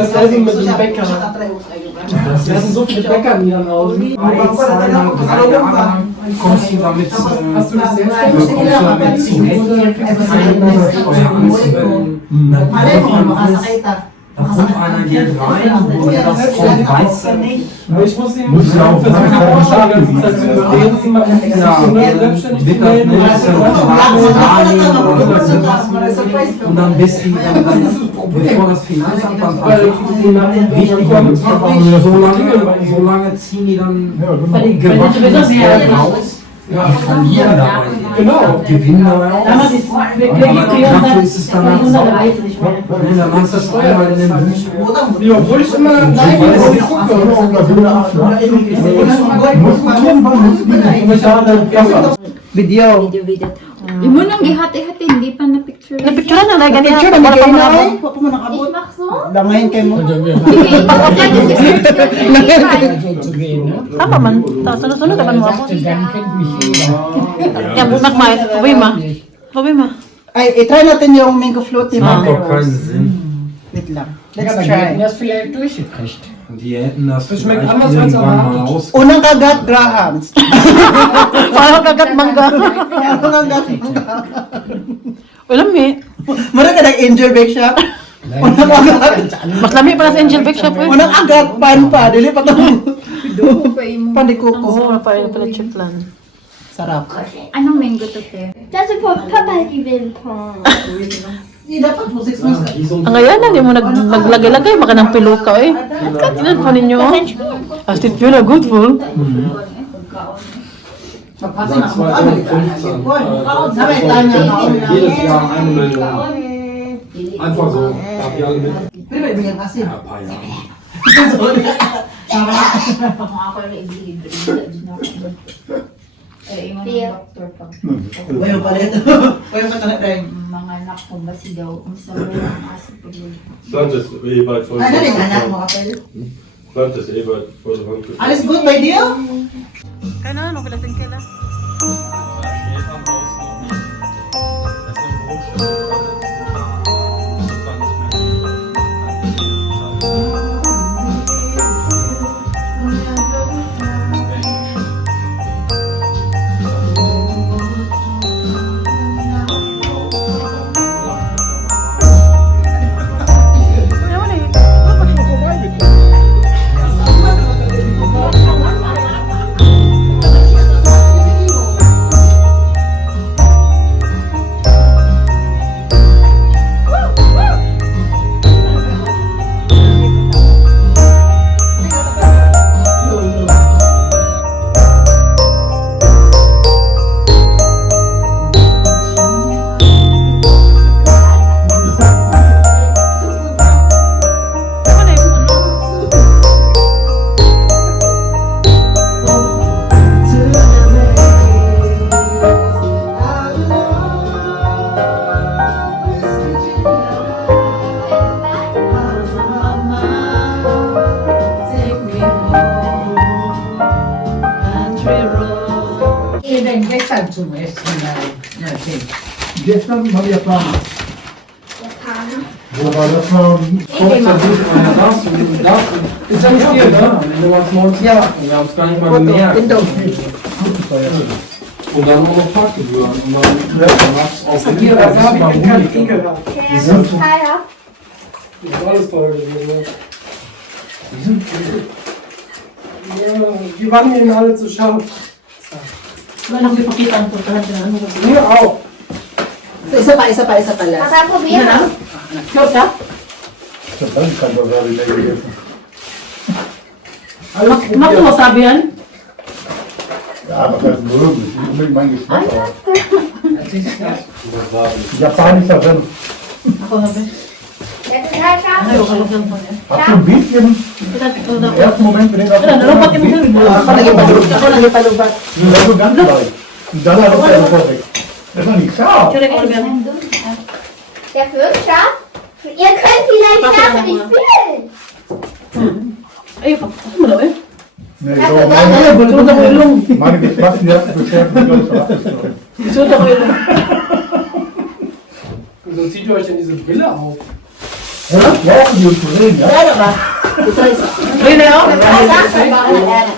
dasselbe mit dem Bäcker. Wir hatten so viele Bäcker in Niedernhausen. Kommst du damit, Hast du das selbst kommst du damit da kommt einer hier rein, wo das kommt, weiß er nicht. Aber ich muss ihn Muss ja auch versuchen, mal die ganze Zeit zu überreden, sie mal selbstständig zu melden. Und dann bist du bevor das Finanzamt dann so lange ziehen die dann gewaschen raus. Ja, die verlieren dabei. Genau. Gewinnen dabei auch. Aber dafür ist es dann halt sauber. Dann machst du das einmal in den Büchern. Ja, obwohl ich immer nein, ich gucke. Video. Yung mo nang gihati-hati, hindi pa na-picture. Na-picture na ganyan. I mach so? Langayin kayo mo. Tama man. Sunod-sunod ka ba mo ako? Yan, magmay. Pabay ma. Ay, i-try natin yung mango float ni Macht Mama. doch keinen Sinn. Wait lang. Let's try. Das vielleicht durchgekriegt. Die hätten das Das schmeckt vielleicht anders als irgendwann mal erwartet. aus. Unang kagat, Grahams. Parang kagat mangga. Unang kagat. Alam mo Mara ka nag-angel bake shop? Unang agat. mas lami pa na sa Angel Bake Shop eh. Unang agat, pan pa. Dili pa ito. Pandikuko. Oo, pala chiplan. Sarap. Anong mango to, te? Das ist von Papa gewinnt. Dapat po 6 months ka. Ang ngayon, hindi mo naglagay-lagay, baka ng piluka eh. Ilan pa ninyo? Astit yun, good full. Magpasa na ako. Sabay tayo na. Jedes Jahr 1 Million. Einfach so. Darf ich alle mit? Pero may bigyan kasi. Ja, ein paar Jahre. Kung ako na i-believe, imong doktor pag Wayo pa rin. Wayo pa tayo rin. mga anak ko ba sigaw kung sa mga asa pag-uwi. Land ist eh bald voll. Ano rin anak mo kapel? Land ist eh bald voll dran. Alles good, my dear? Kaya na, no, kailan kailan. Gestern haben wir Japan. Wo war das noch? Ist ja nicht viel, ne? Wenn du was morgens Ja. wir haben es gar nicht mal gemerkt. Window. Und dann nur noch Parkgebühren. Und dann machst du auch Hier, das habe ich in Kalkien gehabt. Der ist teuer. Das ist alles teuer gewesen. Die sind viel. Ja, die waren mir alle zu scharf. Wala nang ipakita ang totalan na ano. Mir auch. Isa pa lang. Aber probier mal. Close ha? Dann kann man da wieder gegessen. Alles Mak probiert. mo sabi yan? Ja, aber das ist möglich. Ich unbedingt meinen Geschmack auch. Das war Japanischer Senf. Ako na ba? Der ist total scharf. Ayaw ka lang po niya. Hast du ein bisschen im ersten Moment mit den Nalubat yung mga. Ako naging palubat. Das ist so ganz leicht. Und dann hat es ja sofort weg. Das ist doch nicht scharf. Sure ka ba? Der wird scharf. Ihr könnt vielleicht scharf nicht fühlen. Ay, ako mo na eh. Nee, Ja, so, aber- Bulod ako ilong. meine Geschmacksnerven beschäftigen uns schon. Bulod ako ilong. Wieso zieht ihr euch denn diese Brille auf? Ja, die hoeft te reden. Ano ba? Ito isa. Rene, oh. Sa bahay na yan.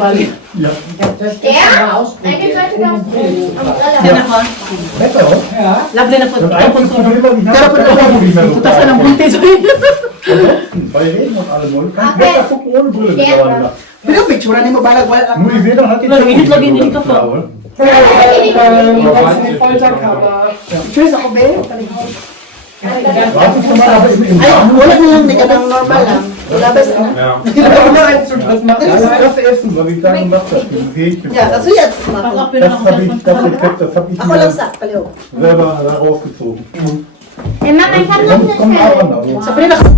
Bali. Ja. Der? Eigentlich sollte das Sino ako? Lekker hoor. Lovely na po. Dat eigenlijk Tapos, probleem wat ik pero po heb. putas na ng buntis. Bij reden wordt alles mooi. Kan Oké. je dat ook ohne bril gedaan? Pero picture ni mo balag wala. Moet je weer, dan had je Lagi, init lagi, hindi ka pa. Picture sa ko be. Laat het voor mij aber in Ay, wala na lang nigga ng normal lang. Wala ba sa Das ist das Essen, was ich sagen dachte, das Gehege. Ja, das jetzt Ako, mal. apin Das ako habe ich, cellphone. das hab ich Ako lang mir sa kaliw. selber rausgezogen. Mama, ich habe noch Sonst eine kommt Stelle. aber noch. Sa prin ako.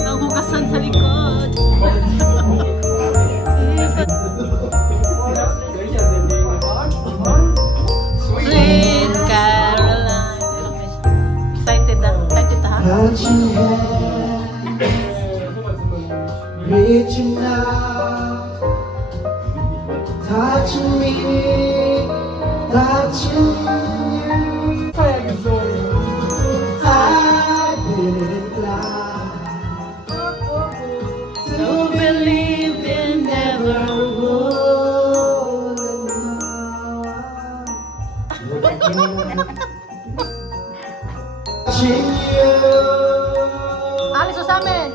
Ang hugasan sa likod. Sweet Caroline. Excited na. Excited ha? Touching hand, reaching out, touching me, touching you. I didn't lie to believe in never would. Touching you. Alis sa amin.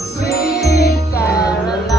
Sweet Caroline.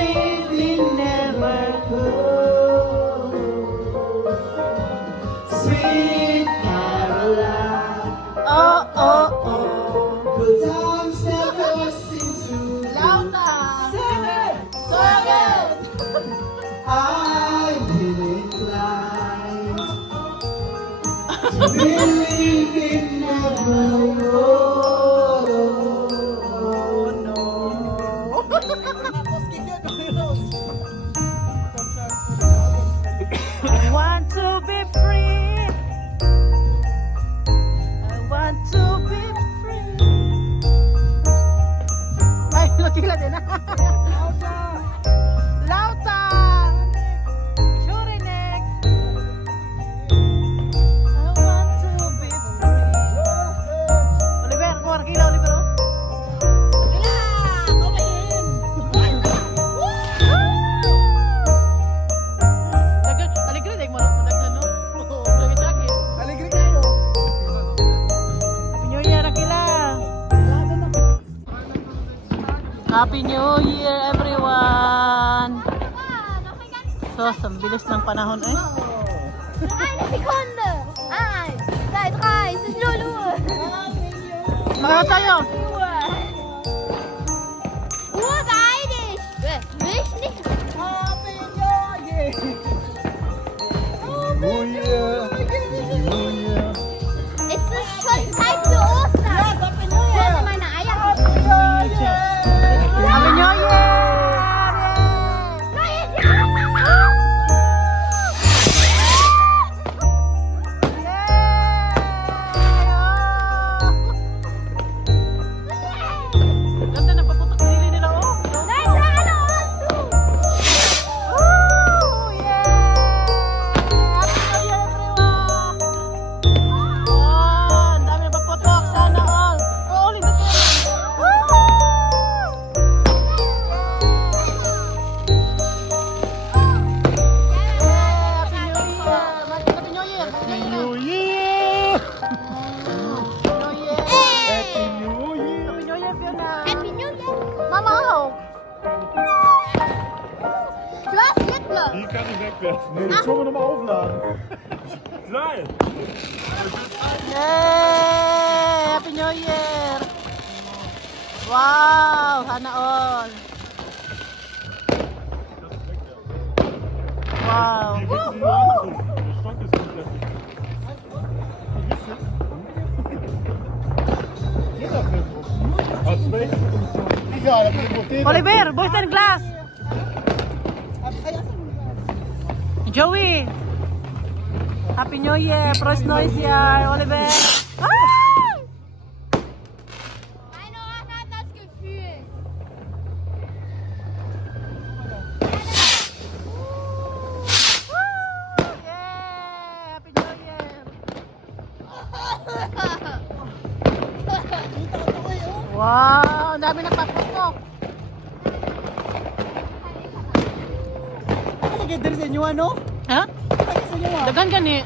believe in never Sweet Caroline. Oh, oh, oh. Good times never seem to Louder. Sing it. Sing it. I'm inclined to believe in never. I want to be free. I want to be free. Ay, nakikila din na. Lauta! Sure next. I want to be free. Oliver, kung nakikila Oliver, oh. Alegre dahil madaghan, no? Lagi sa akin. Alegre kayo. Happy New Year, Akila! Happy New Year, everyone! So, sa bilis ng panahon, eh. Eine Sekunde. 1, 2, 3. Es ist 0 Uhr. Mga tayo! Uhr beeil dich. Mich nicht. New Year. New Year. Es ist schon Zeit für Ostern. Wo sind meine Eier? Happy New Year! Neues Jahr! Ganda na paputok nili nila, oh! Nein, alle Osten! Oh, yeah! Happy New Year, everyone! Oh, ang dami na paputok. Sana all. Oh, ulit na tayo. Woo! Happy New Year! Happy New Year! New Year! Happy New Year. Happy New Year, Fiona! Happy New Year! Mama, oh! Du hast Glückwunsch! Die kann ich wegwerfen. Nee, die können wir nochmal aufladen. Klein. Yay! Happy New Year! Wow! Sana all! Wow! Die wissen nur anrufen. Der Stock ist komplett. Hast du welche? Ja, da bin ich Oliver, boys and glass! Joey! Happy New Year! Frost Neues Jahr, Oliver! Ah! Mein Ohr hat das Gefühl. Yeah! Happy New Year! Wow! Ang dami nagpaputok! Lagi dari sa inyo ano? Ha? Lagi sa inyo. Dagan gani.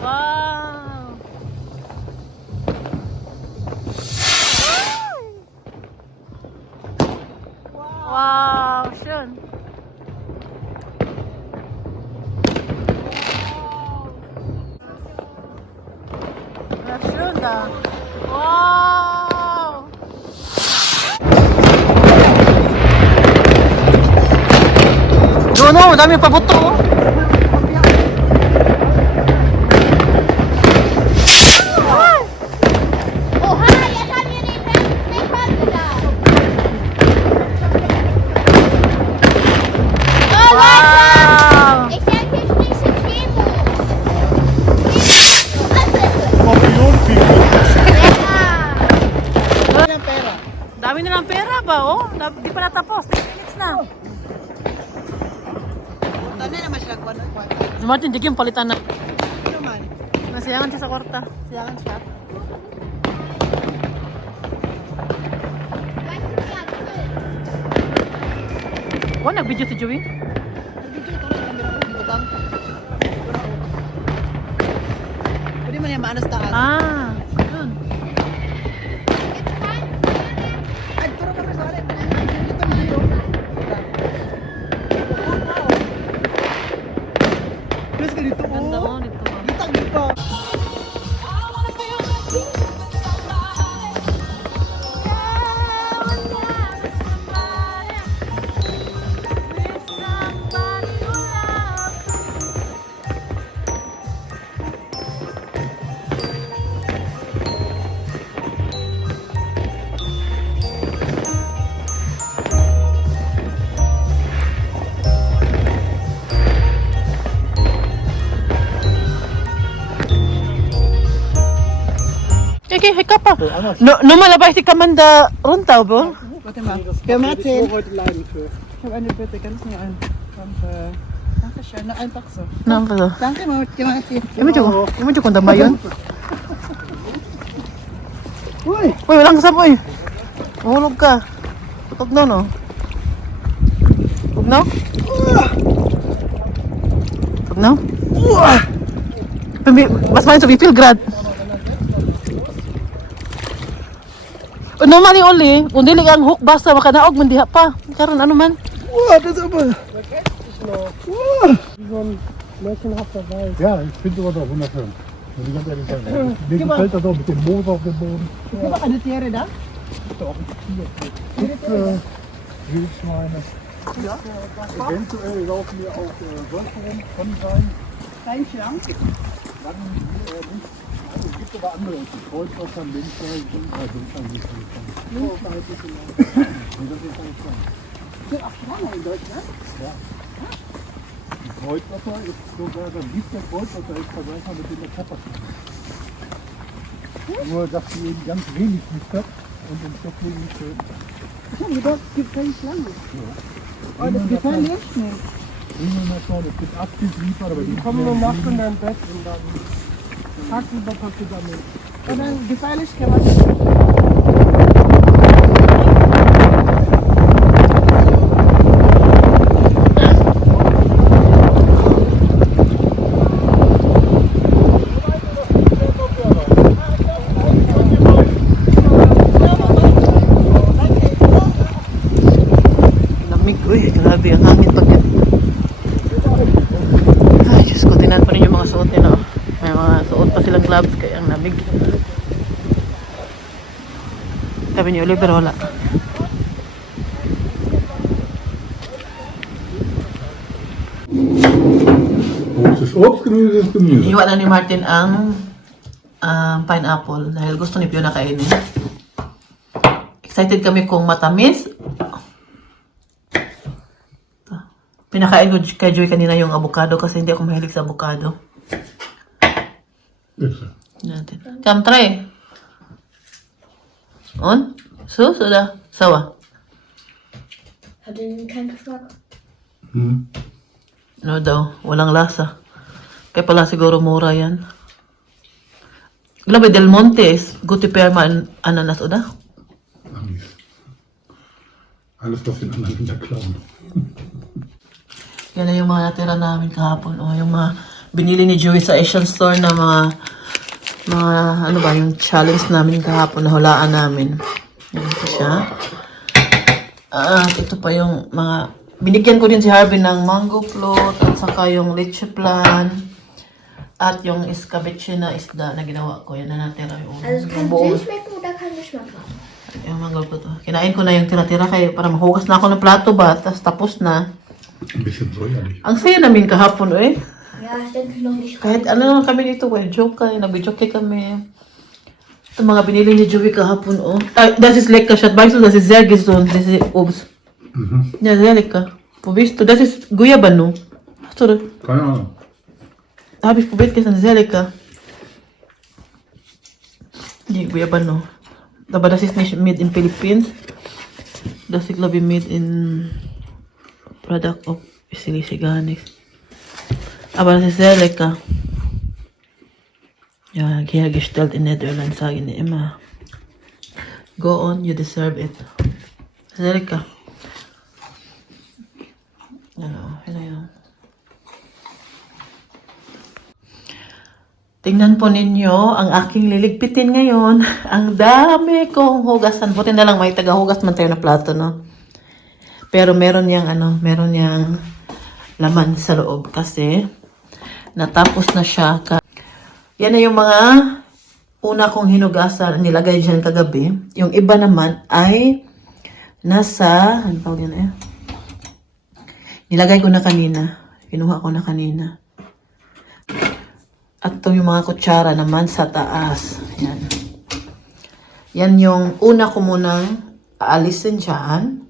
Wow. Wow, schön. Ja, schön da. Wow. Doon oh, dami pa buto oh. Oha, jetzt haben wir den ganzen Rekord wieder. Oh, Wow. Leute! Ich denke, ich spreche Chemo. Millionenfigur. Ja. Dami na ng pera ba oh? Di pa natapos. 10 minutes na. Tanda naman sila kung ano. Martin, di yung palitan na. Ano man? Nasiyangan siya sa kwarta. Siyangan siya. Oh, nag-video si Joey? Video ito lang camera ko. Dito lang. Pwede man yung maanas taas. Ah, yun. Ay, turo ka pa sa akin. okay, hika pa. No malabay si Kamanda runter, bo. Warte mal. Können wir erzählen? Ich habe eine Bitte, ganz mir an. Danke schön, na, einfach so. Nang ka. Danke mo, können wir erzählen? Imo jud kung tama yun. Uy! Uy, walang kasama, uy. Mahulog ka. Tugnaw, no? Tugnaw? Tugnaw? Mas main sa Pilgrad. Normally only, kung dili ang hook basta makanaog man diha pa. Karon ano man? Wow, das ist aber... Ja, ich finde sowas auch wunderschön. Muss ich ganz ehrlich sagen. Mir gefällt das auch mit dem Moos auf dem Boden. Gibt es eine Tiere da? Wildschweine. Ja. Eventuell laufen hier auch Wölfe rum, kann sein. Kein Schirm? Dann also, es gibt aber andere, die Kreuzwasser, Linksseil, Linksseil, nicht. Das ist alles klar. Sind auch Schlangen in Deutschland? Ja. Die Kreuzwasser ist sogar, dann lief der Kreuzwasser ist vergleichbar mit dem der Kapperschlange. Nur, dass sie eben ganz wenig liefert und im Stoffleben nicht schön. Ich habe gedacht, es gibt keine Schlangen. Oh, das gefällt mir schnell. Bringen wir mal schauen, es gibt 80 Liefer, aber die Kommen nur nachts in dein Bett und dann tagsüber packst du damit. Und dann gefährlich kann man nicht. Lamig, uy, grabe ang hangin pag yan. Ay, Diyos ko, tinan pa rin yung mga suot nila. May mga suot pa silang gloves kaya ang lamig. Sabi ni Oliver, wala. Obst ist Obst, Gemüse ist Gemüse. Iwan na ni Martin ang pineapple dahil gusto ni Fiona kainin. Excited kami kung matamis. Pinakain ko kay Joy kanina yung avocado kasi hindi ako mahilig sa avocado. Bitte. Natin. Come try. On? So, da. Sawa. Hat keinen Geschmack. Hm. No daw, walang lasa. Kaya pala siguro mura yan. Grabe, Del Monte is Guti Perma Ananas, oder? Amis. Alles, was den anderen wieder klauen. Yan na yung mga natira namin kahapon. O, yung mga binili ni Joey sa Asian store na mga ano ba, yung challenge namin kahapon na hulaan namin. Yan ito siya. Ito pa yung mga, binigyan ko din si Harvey ng mango float at saka yung leche plan at yung escabeche na isda na ginawa ko. Yan na natira yung Also kann buong- süß schmecken oder kann Geschmack haben. yung mango float. Kinain ko na yung tira-tira kayo para mahugas na ako ng plato ba, tapos na. Ein bisschen säuerlich. Ang saya namin kahapon, eh. Ja, ich denke noch nicht. Kahit ano lang kami dito, eh. Joke kayo, nag-joke kami. Ito mga binili ni Joey kahapon, oh. Das ist lecker, Schat. Weißt du, das ist sehr gesund, das ist Obst. Mhm. Ja, sehr lecker. Probierst du? Das ist Guyabano. Hast du das? Keine Ahnung. Habe ich probiert gestern, sehr lecker. Die Guyabano. Aber das ist nicht made in Philippines. Das ist, glaube ich, made in Product of Silisiganis. Aber das ist sehr lecker. Ja, hergestellt in Netherlands, sagen die immer. Go on, you deserve it. Sehr lecker. Ano yun. Tingnan po ninyo ang aking liligpitin ngayon. Ang dami kong hugasan. Buti na lang may taga-hugas man tayo na plato, no? Pero meron niyang laman sa loob kasi natapos na siya. Yan na yung mga una kong hinugasan, nilagay dyan kagabi. Yung iba naman ay nasa, ano tawag yan eh? Nilagay ko na kanina. Kinuha ko na kanina. At ito yung mga kutsara naman sa taas. Yan. Yan yung una ko munang aalisin dyan.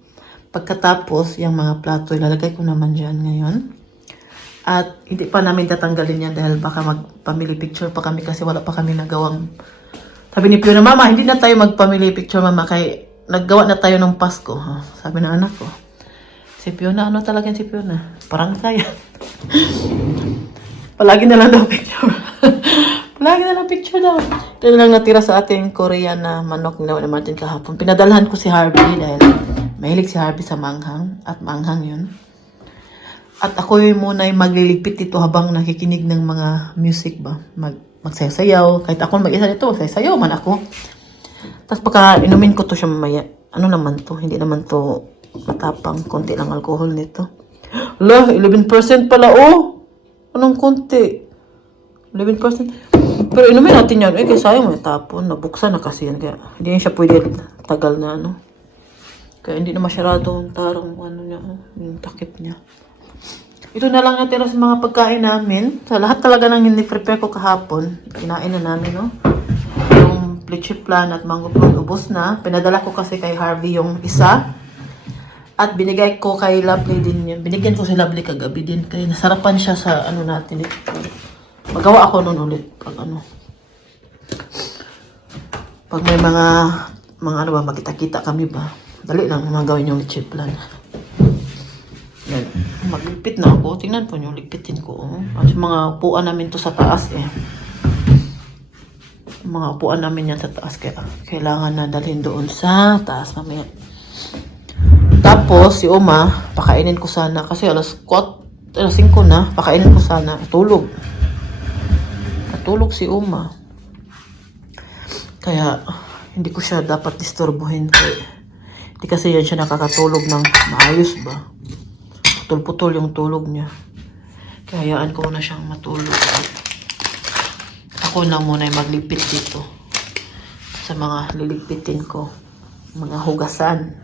Pagkatapos, yung mga plato, ilalagay ko naman dyan ngayon. At hindi pa namin tatanggalin yan dahil baka magpamili picture pa kami kasi wala pa kami nagawang Sabi ni Fiona, Mama, hindi na tayo mag-family picture, Mama, kay naggawa na tayo ng Pasko. Ha? Sabi ng anak ko. Si Fiona, ano talaga si Fiona? Parang kaya. Palagi na lang daw picture. Palagi na lang picture daw. Ito na lang natira sa ating Korean na manok na Martin kahapon. Pinadalhan ko si Harvey dahil mahilig si Harvey sa manghang. At manghang yun. At ako yun muna ay magliligpit dito habang nakikinig ng mga music ba. Magsayaw. Kahit ako mag-isa dito, magsayaw man ako. Tapos pagka inumin ko to siya mamaya, ano naman to? Hindi naman to matapang. Konti lang alcohol nito. Ala, 11% pala, oh! Anong konti? 11%. Pero inumin natin yan. Kaya sayang may tapon. Nabuksan na kasi yan. Kaya hindi siya pwede tagal na, ano. Kaya hindi na masyadong tarong, ano niya, yung takip niya. Ito na lang natira sa mga pagkain namin. Sa lahat talaga ng hindi-prepare ko kahapon, kinain na namin, no? Yung leche flan at mango float, ubos na. Pinadala ko kasi kay Harvey yung isa. At binigay ko kay Lovely din yun. Binigyan ko si Lovely kagabi din. Kaya nasarapan siya sa ano natin. Magawa ako nun ulit. Pag ano. Pag may mga ano ba, magkita-kita kami ba. Dali lang gawin yung leche flan. Yan. Magligpit na ako. Tingnan po nyo, ligpitin ko. Oh. At mga upuan namin to sa taas eh. Mga upuan namin yan sa taas. Kaya kailangan na dalhin doon sa taas mamaya. Tapos, si Oma, pakainin ko sana. Kasi alas 5 na, pakainin ko sana. Tulog. Natulog si Oma. Kaya, hindi ko siya dapat disturbuhin. Hindi kasi yan siya nakakatulog ng maayos ba. Putol-putol yung tulog niya. Kaya hayaan ko muna siyang matulog. Ako na muna ay magligpit dito. Sa mga liligpitin ko. Mga hugasan.